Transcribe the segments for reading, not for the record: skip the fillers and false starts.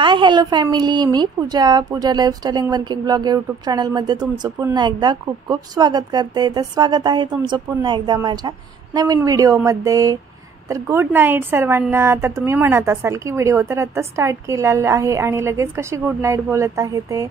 हाय hello family, मी Pooja lifestyle and working blog YouTube चॅनलमध्ये तुमचं पुन्हा एकदा खूप खूप स्वागत करते। तर स्वागत आहे तुमचं पुन्हा एकदा माझ्या नवीन व्हिडिओमध्ये। तर गुड नाईट सर्वांना। तर तुम्ही म्हणत असाल की व्हिडिओ तर आता स्टार्ट केलेला आहे आणि लगेच कशी गुड नाईट बोलत आहे ते।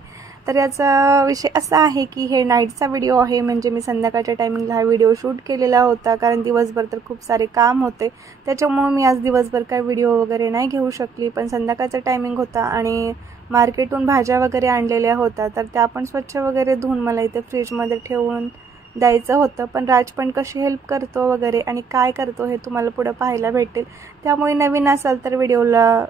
तर याचा विषय असा आहे की हे नाईटचा व्हिडिओ आहे, म्हणजे मी संध्याकाळच्या टायमिंगला हा व्हिडिओ शूट केलेला होता, कारण दिवसभर तर खूप सारे काम होते, त्याच्यामुळे मी आज दिवसभर काय व्हिडिओ वगैरे नाही घेऊ शकली। पण संध्याकाळचा टायमिंग होता आणि मार्केटहून भाज्या वगैरे आणलेल्या होत्या, तर त्या पण स्वच्छ वगैरे धुवून मला इथे फ्रीजमध्ये ठेवून द्यायचं होतं। पण राज पण कशी हेल्प करतो वगैरे आणि काय करतो हे तुम्हाला पुढे पाहायला भेटेल। त्यामुळे नवीन असाल तर व्हिडिओला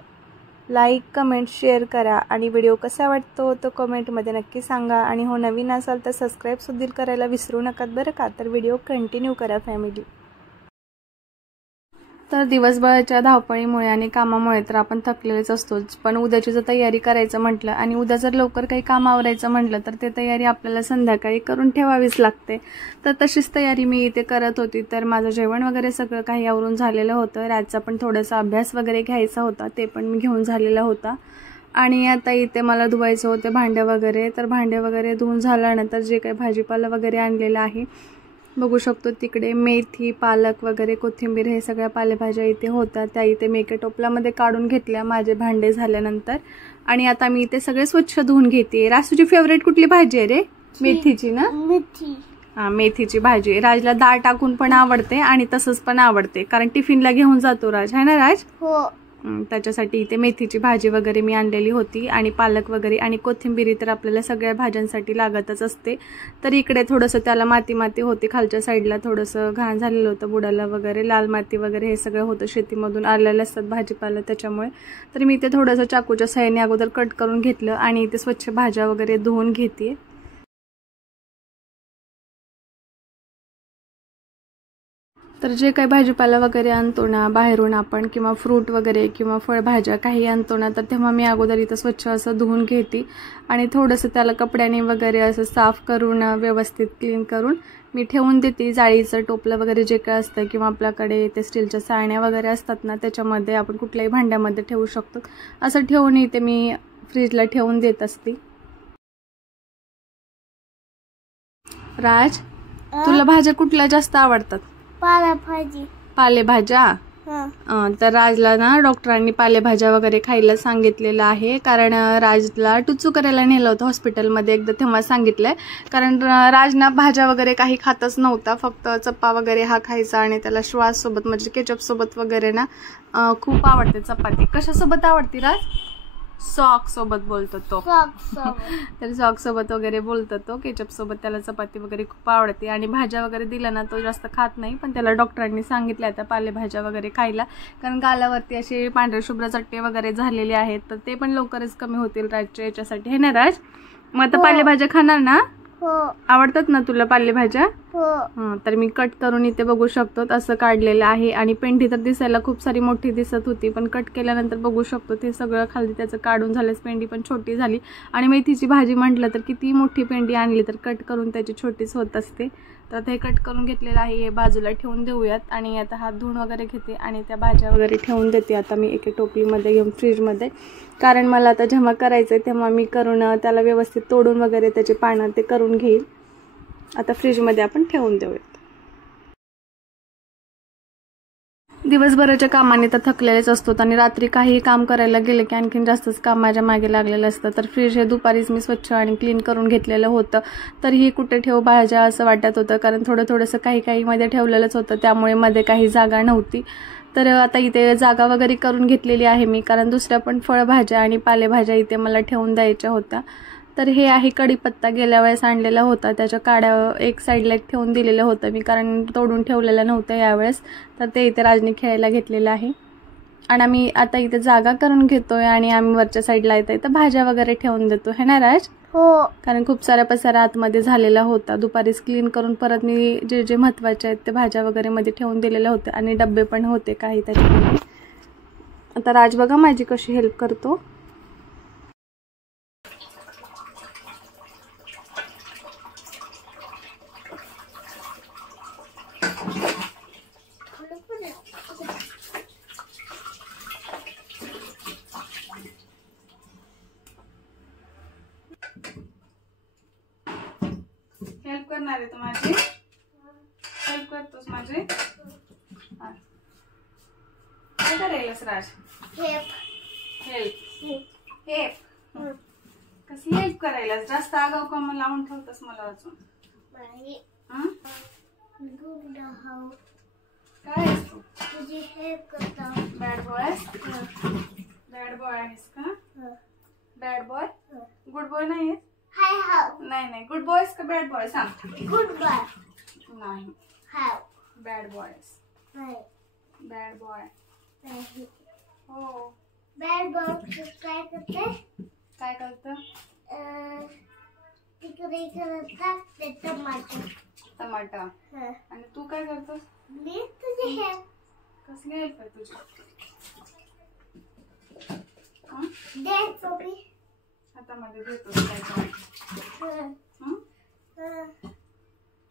लाईक कमेंट शेअर करा आणि व्हिडिओ कसा वाटतो तो कमेंटमध्ये नक्की सांगा। आणि हो नवीन असाल तर सबस्क्राईब सुद्धा करायला विसरू नका बरं का। तर व्हिडिओ कंटिन्यू करा फॅमिली। तर दिवसभराच्या धावपळीमुळे आणि कामामुळे तर आपण थकलेलेच असतोच, पण उद्याची जर तयारी करायचं म्हटलं आणि उद्या जर लवकर काही काम आवरायचं म्हटलं तर ते तयारी आपल्याला संध्याकाळी करून ठेवावीच लागते। तर तशीच तयारी मी इथे करत होती। तर माझं जेवण वगैरे सगळं काही आवरून झालेलं होतं। रातचा पण थोडासा अभ्यास वगैरे घ्यायचा होता, ते पण मी घेऊन झालेला होता। आणि आता इथे मला धुवायचं होते भांडे वगैरे। तर भांडे वगैरे धुवून झाल्यानंतर जे काही भाजीपाला वगैरे आणलेला आहे बघू शकतो, तिकडे मेथी पालक वगैरे कोथिंबीर हे सगळ्या पालेभाज्या इथे होत्या, त्या इथे मी एका टोपल्यामध्ये काढून घेतल्या माझे भांडे झाल्यानंतर। आणि आता मी इथे सगळे स्वच्छ धुवून घेते। राजूची फेवरेट कुठली भाजी आहे रे? मेथीची ना? मेथी। हां, मेथीची भाजी। राजला डाळ टाकून पण आवडते आणि तसंच पण आवडते, कारण टिफिनला घेऊन जातो राज, है ना राज? हो। त्याच्यासाठी इथे मेथीची भाजी वगैरे मी आणलेली होती आणि पालक वगैरे आणि कोथिंबीर तर आपल्याला सगळ्या भाज्यांसाठी लागतच असते। तर इकडे थोडंसं त्याला माती माती होती, खालच्या साईडला थोडंसं घाण झालेलं होतं बुडाला वगैरे, लाल माती वगैरे हे सगळं होतं, शेतीमधून आलेलं असतात भाजीपाला त्याच्यामुळे। तर मी इथे थोडंसं चाकूच्या साहाय्याने अगोदर कट करून घेतलं आणि इथे स्वच्छ भाज्या वगैरे धुवून घेते। तर जे काही भाजीपाला वगैरे आणतो ना बाहेरून आपण, किंवा फ्रूट वगैरे किंवा फळभाज्या काही आणतो ना, तर तेव्हा मी अगोदर इथं स्वच्छ असं धुवून घेते आणि थोडंसं त्याला कपड्याने वगैरे असं साफ करून व्यवस्थित क्लीन करून मी ठेवून देते। जाळीचं टोपलं वगैरे जे काय असतं किंवा आपल्याकडे ते स्टीलच्या चाळण्या वगैरे असतात ना, त्याच्यामध्ये आपण कुठल्याही भांड्यामध्ये ठेवू शकतो। असं ठेवून इथे मी फ्रीजला ठेवून देत असते। राज, तुला भाज्या कुठल्या जास्त आवडतात? पालेभाज्या। तर राजला ना डॉक्टरांनी पालेभाज्या वगैरे खायला सांगितलेलं आहे, कारण राजला टुचू करायला नेलं होतं हॉस्पिटलमध्ये एकदा, तेव्हा सांगितलंय। कारण राज ना भाज्या वगैरे काही खातच नव्हता, फक्त चप्पा वगैरे हा खायचा आणि त्याला श्वास सोबत म्हणजे केचप सोबत वगैरे ना खूप आवडते चपाती। कशासोबत आवडती राज? सॉक सोबत बोलतो तो। तर सॉक सोबत वगैरे बोलतो तो, केचप सोबत त्याला चपाती वगैरे खूप आवडते। आणि भाज्या वगैरे दिल्या ना तो जास्त खात नाही, पण त्याला डॉक्टरांनी सांगितलं आता पालेभाज्या वगैरे खायला, कारण गालावरती असे पांढरे शुभ्र चट्टे वगैरे झालेले आहेत, तर ते पण लवकरच कमी होतील राजच्या याच्यासाठी, हे ना राज? मग आता पालेभाज्या खाणार ना? आवडतात ना तुला पालेभाज्या? तर मी कट करून इथे बघू शकतो असं काढलेलं आहे। आणि पेंडी तर दिसायला खूप सारी मोठी दिसत होती, पण कट केल्यानंतर बघू शकतो ते सगळं खाली त्याचं काढून झालंच, पेंडी पण छोटी झाली। आणि मेथीची भाजी म्हटलं तर किती मोठी पेंडी आणली तर कट करून त्याची छोटीच होत असते। तर आता हे कट करून घेतलेलं आहे, हे बाजूला ठेवून देऊयात। आणि आता हात धुवून वगैरे घेते आणि त्या भाज्या वगैरे ठेवून देते आता मी एका टोपलीमध्ये घेऊन फ्रीजमध्ये, कारण मला आता जेव्हा करायचं आहे तेव्हा मी करून त्याला व्यवस्थित तोडून वगैरे त्याचे पानं ते करून घेईल। आता फ्रीजमध्ये आपण ठेवून देऊयात। दिवसभराच्या कामाने तर थकलेलेच असतो आणि रात्री काही काम करायला गेले की आणखीन जास्तच काम माझ्या मागे लागलेलं असतं। तर फ्रीज हे दुपारीच मी स्वच्छ आणि क्लीन करून घेतलेलं होतं, तरीही कुठे ठेव भाज्या असं वाटत होतं, कारण थोडंसं काही मध्ये ठेवलेलंच होतं, त्यामुळे मध्ये काही जागा नव्हती। तर आता इथे जागा वगैरे करून घेतलेली आहे मी, कारण दुसऱ्या पण फळभाज्या आणि पालेभाज्या इथे मला ठेवून द्यायच्या होत्या। तर हे आहे कढीपत्ता, गेल्या वेळेस आणलेला होता, त्याच्या काड्या एक साईडला ठेवून दिलेलं होतं मी, कारण तोडून ठेवलेलं नव्हतं यावेळेस। तर ते इथे राजने खेळायला घेतलेलं आहे आणि आम्ही आता इथे जागा करून घेतोय आणि आम्ही वरच्या साईडला इथं भाज्या वगैरे ठेवून देतो, है ना राज? हो, कारण खूप सारा पसारा आतमध्ये झालेला होता, दुपारीच क्लीन करून परत मी जे महत्त्वाचे आहेत ते भाज्या वगैरे मध्ये ठेवून दिलेले होते आणि डब्बे पण होते काही त्याच्यामध्ये। आता राज बघा माझी कशी हेल्प करतो। करणार आहे तू माझी? हेल्प करतोस माझी? काय करायलास राज? हेल्प कसली हेल्प करायलास? जास्त आगाऊ काम लावून ठेवतस मला अजून. काय आहेस तू? तुझी हेल्प करता. Bad boy? बॅड बॉय आहेस का? Bad boy? गुड बॉय नाही? नाही गुड बॉयस का बॅड बॉय सांग. गुड बॉय नाही, बॅड बॉयस. बॅड बॉय हो. बॅड बॉय काय करते? काय करतं? तिकडे करतात ते टमाटर. टमाटा. आणि तू काय करतोस? मी तुझी हेल्प. कसली हेल्प आहे तुझी? दे टोपी. हातामध्ये देतोस काय?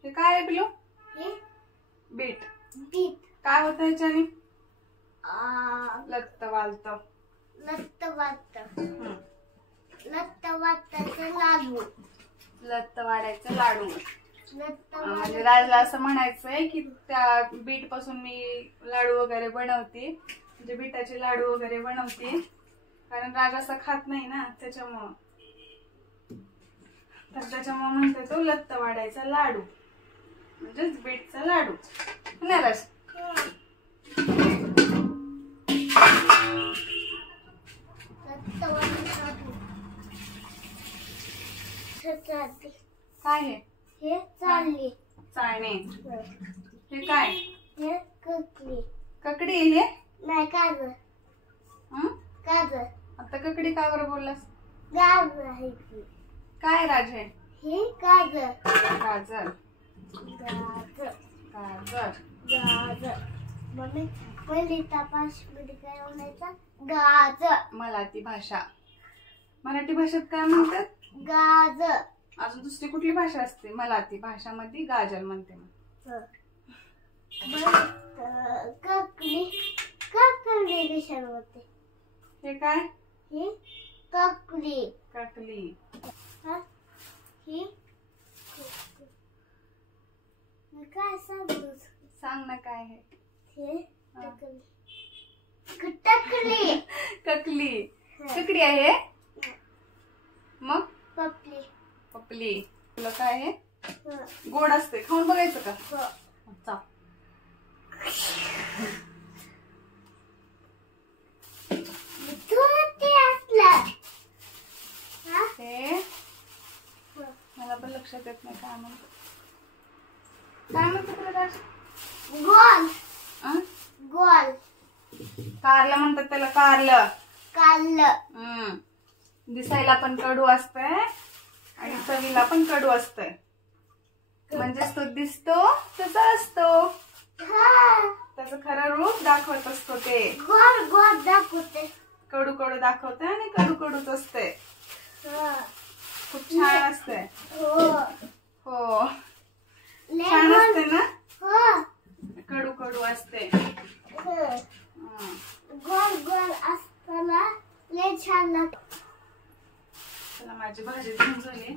हे काय आहे पिलू? बीट. काय होतं ह्याच्याने? लत्त वालत. लत्त वाटायचं लाडू. लत्त वाढायचं लाडू. म्हणजे राजला असं म्हणायचंय की त्या बीट पासून मी लाडू वगैरे बनवते, म्हणजे बीटाचे लाडू वगैरे बनवते, कारण राज असं खात नाही ना, त्याच्यामुळं. तर त्याच्यामुळे म्हणते तो लत्त वाढायचा लाडू, म्हणजेच बीटचा लाडू ना राज? काय आहे हे? चालली. चाळणे. हे काय? हे ककडी. ककडी आहे हे? नाही गाजर. गाजर. आता ककडी का बरं बोललास? गाजर आहे की. काय राज आहे? हे गाजर. गाजर. गाजर. गाजर. गाजर. मम्मी पहिली तपासमध्ये काय म्हणायचं? गाजर. मराठी भाषा. मराठी भाषेत काय म्हणतात? गाजर. अजून दुसरी कुठली भाषा असते? मराठी भाषामध्ये गाजर म्हणते. ककडी. ककडी कशाला होते? हे काय? हे ककडी. ककली. ही काय सांगतोस? सांग ना काय आहे? हे टकली. ककली. ककडी आहे. मग पपली. पपली. तुला काय आहे? गोड असते, खाऊन बघायचं का? चा. हे मला पण लक्षात येत नाही काय म्हणतो. काय म्हणतो तुला राज? गोल. गोल. कारलं म्हणतात त्याला. कारलं. कारलं. दिसायला पण कडू असतंय आणि चवीला पण कडू असतंय. म्हणजेच तो दिसतो तसा असतो, त्याचं खरं रूप दाखवत असतो. ते गोल गोल दाखवते. कडू कडू दाखवते आणि कडू कडूच असते. खूप छान असते. हो छान असते ना. कडू कडू असते. गोल गोल असताना लय छान लागते. चला माझी भाजी धुवून झाली,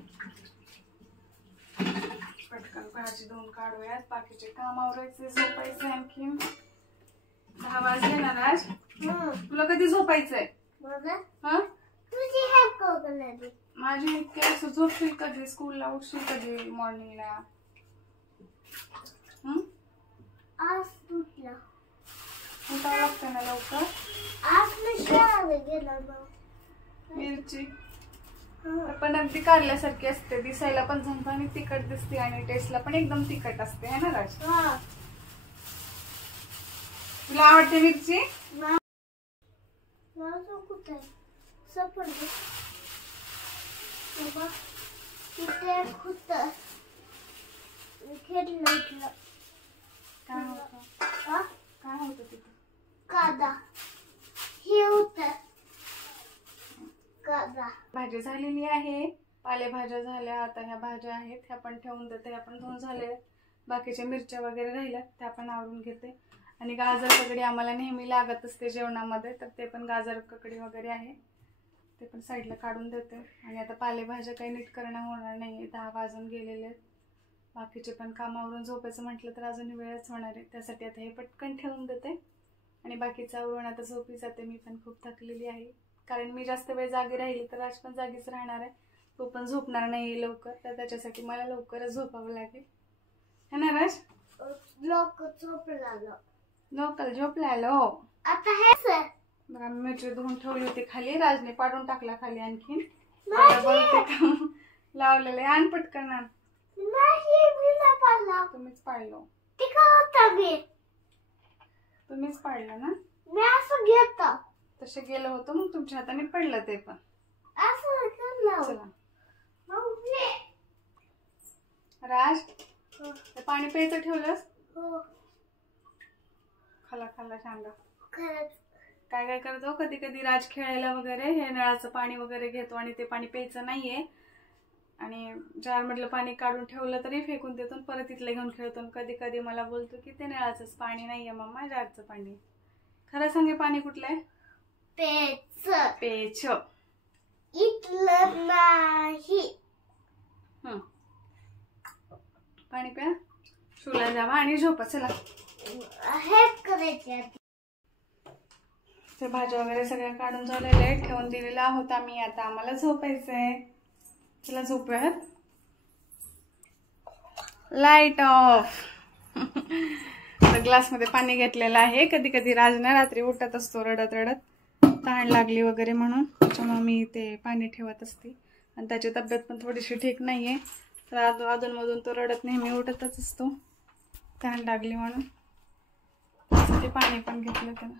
पटकन भाजी धुवून काढूयात. बाकीचे काम आवरायचे, झोपायचे. आणखीन 10 वाजले ना राज? तुला कधी झोपायचंय? तुझी हेल्प करणार. माझी इतकी असं झोपशील कधी? स्कूलला उठशील कधी मॉर्निंगला? आज तुटला. उठावं लागतं ना लवकर. आज मी शाळेला गेलो ना. मिरची पण अगदी कारल्यासारखी असते, दिसायला पण झणझणीत तिखट दिसते आणि टेस्टला पण एकदम तिखट असते, है ना राज? तुला आवडते मिरची? कुठे सफरचंद. तिथे खुत खेळलं. काय होतं? काय होतं तिथे? कांदा. हे होत कांदा. भाजी झालेली आहे, पालेभाज्या झाल्या. आता ह्या भाज्या आहेत, ह्या पण ठेवून देते. ह्या पण धुवून झाले. बाकीच्या मिरच्या वगैरे राहिल्या त्या पण आवरून घेते. आणि गाजर ककडी आम्हाला नेहमी लागत असते जेवणामध्ये, तर ते पण गाजर ककडी वगैरे आहे, ते पण साईडला काढून देते. आणि आता पालेभाज्या काही नीट करणं होणार नाही. 10 वाजून गेलेले आहेत, बाकीचे पण कामावरून झोपायचं म्हटलं तर अजून वेळच होणार आहे. त्यासाठी आता हे पटकन ठेवून देते आणि बाकीचं आवरून आता झोपी जाते. मी पण खूप थकलेली आहे, कारण मी जास्त वेळ जागी राहिली तर राज पण जागीच राहणार आहे. तो पण झोपणार नाही लवकर, तर त्याच्यासाठी मला लवकरच झोपावं लागेल, है ना राज? लोकल झोपलालो. आता हे सर बघा मी मिरची धुवून ठेवली होती खाली, राजने पाडून टाकला खाली. आणखीन लावलेलं आहे. आण पटकन आण. तुम्हीच पाडलो. तुम्हीच पाडलं ना? मी असं घेतो. तसे गेलं होतं मग तुमच्या हाताने पडलं ते पण. चला राज, ते पाणी प्यायचं ठेवलंस? खाला खाला सांगा. काय काय करतो कधी कधी राज खेळायला वगैरे हे नळाचं पाणी वगैरे घेतो आणि ते पाणी प्यायचं नाहीये, आणि जार मधलं पाणी काढून ठेवलं तरी फेकून देतो, परत इथलं घेऊन खेळतो. कधी कधी मला बोलतो की ते नळाचंच पाणी नाहीये मम्मा, जारचं पाणी. खरं सांगे पाणी कुठलं आहे? पेच. इथलं नाही. पाणी प्या, शूला जावा आणि झोपा. चला हेच करायचे. ते भाज्या वगैरे सगळ्या काढून झालेले ठेवून दिलेला आहोत आम्ही. आता आम्हाला झोपायचंय. चला झोपूयात. Light of. ग्लासमध्ये पाणी घेतलेलं आहे. कधी कधी राज ना रात्री उठत असतो रडत रडत, तहान लागली वगैरे म्हणून, त्याच्यामुळे मी ते पाणी ठेवत असते. आणि त्याची तब्येत पण थोडीशी ठीक नाहीये, तर अधूनमधून तो रडत नेहमी उठतच असतो तहान लागली म्हणून. ते पाणी पण घेतलं त्याला.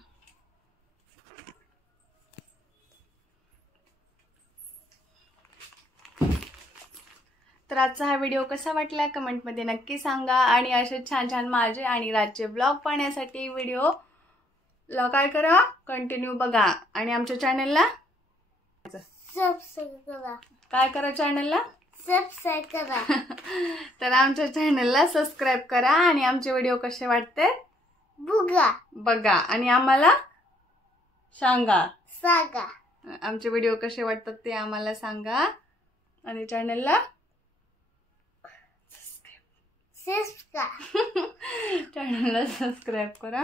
तर आजचा हा व्हिडिओ कसा वाटला कमेंटमध्ये नक्की सांगा. आणि असे छान छान माझे आणि राजचे ब्लॉग पाहण्यासाठी व्हिडिओला काय करा, कंटिन्यू बघा. आणि आमच्या चॅनलला सबस्क्राईब करा. काय करा? चॅनलला सबस्क्राईब करा. तर आमच्या चॅनलला सबस्क्राईब करा आणि आमचे व्हिडिओ कसे वाटते बघा आणि आम्हाला सांगा. आमचे व्हिडिओ कसे वाटतात ते आम्हाला सांगा. आणि चॅनलला चॅनलला सबस्क्राईब करा.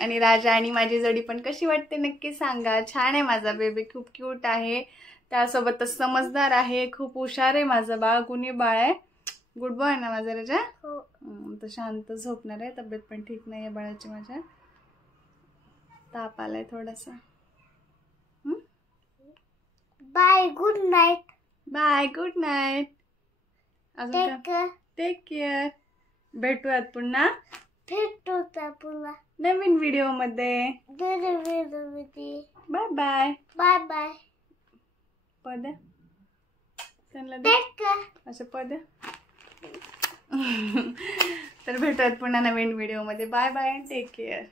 आणि राजा आणि माझी जोडी पण कशी वाटते नक्की सांगा. छान आहे माझा बेबी, खूप क्यूट आहे, त्यासोबतच समजदार आहे, खूप हुशार आहे माझं बाळ, गुणी बाळ आहे. गुड बॉय ना माझा राजा? तर शांत झोपणार आहे. तब्येत पण ठीक नाही आहे बाळाची माझ्या, ताप आलाय थोडासा. Bye, good night. Bye, good night. अजून काय? Take care. भेटूयात पुन्हा. पुन्हा नवीन व्हिडिओ मध्ये. Bye bye. Bye bye. पद त्यांना असं पद. तर भेटूयात पुन्हा नवीन व्हिडिओ मध्ये. Bye bye. Take care.